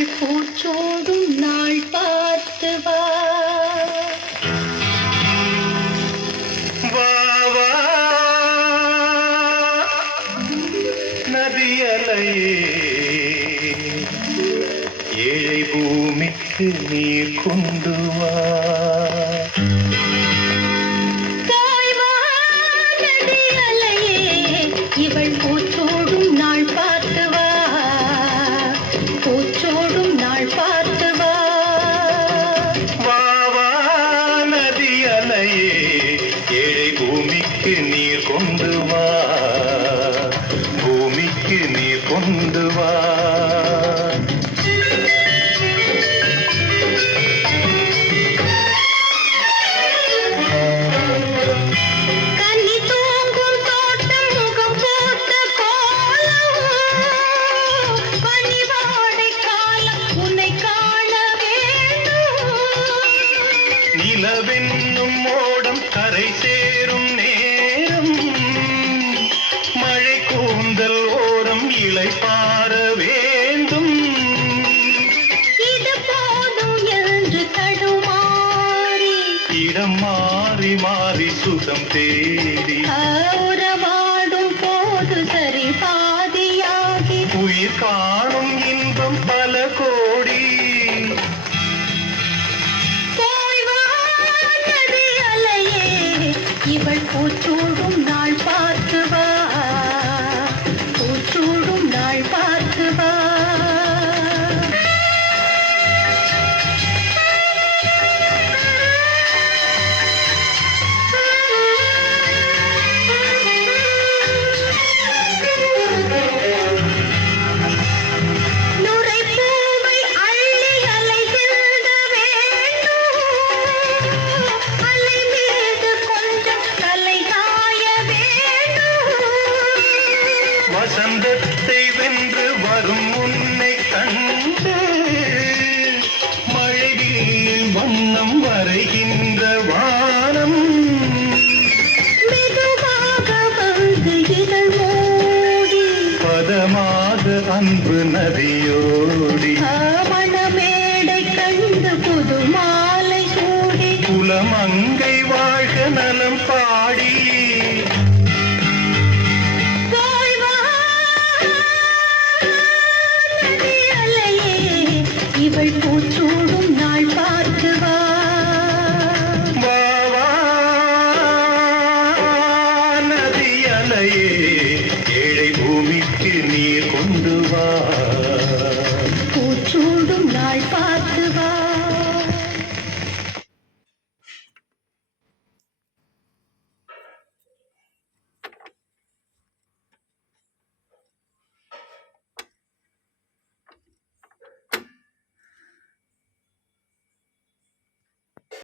இவள் பூச்சோடும் நாள் பார்த்து வா. நதியலையே ஏழை பூமிக்கு நீர் கொண்டு வா. இவள் பூச்சோடும் நாள் பார்த்து வா, பூச்சோடும் நாள் பார்த்து வா. வா நதி அலையே ஏழை பூமிக்கு நீர் கொண்டு வா, பூமிக்கு நீர் கொண்டு வா. நிலவென்னும் மோடம் கரை சேரும் நேரம், மழை கூந்தல் ஓரம் இலை பார வேண்டும். இது போதும் என்று தடுமாறி இடம் மாறி மாறி சுகம் தேடி உறவாடும் போது சரி பாதியாகி உயிர் காணும் இன்பம் பல கோடி. இவள் பூச்சூடும் நாள் பார்த்து வா, பூச்சூடும் நாள் பார்த்து வா. வசந்தத்தை வென்று வரும் உன்னை கண்டு மழையில் வண்ணம் வரைகின்ற வானம். மெதுவாக வந்து இதழ் மூடி பதமாக அன்பு நதியோடி மணமேடை கண்டு புது மாலை சூடி குலமங்கை வாழ்க நலம் பாடி. இவள் பூச்சூடும் நாள் பார்த்து வா. நதி அலையே ஏழை பூமிக்கு நீர் கொண்டு வா, பூச்சூடும் நாள் பார்த்து வா.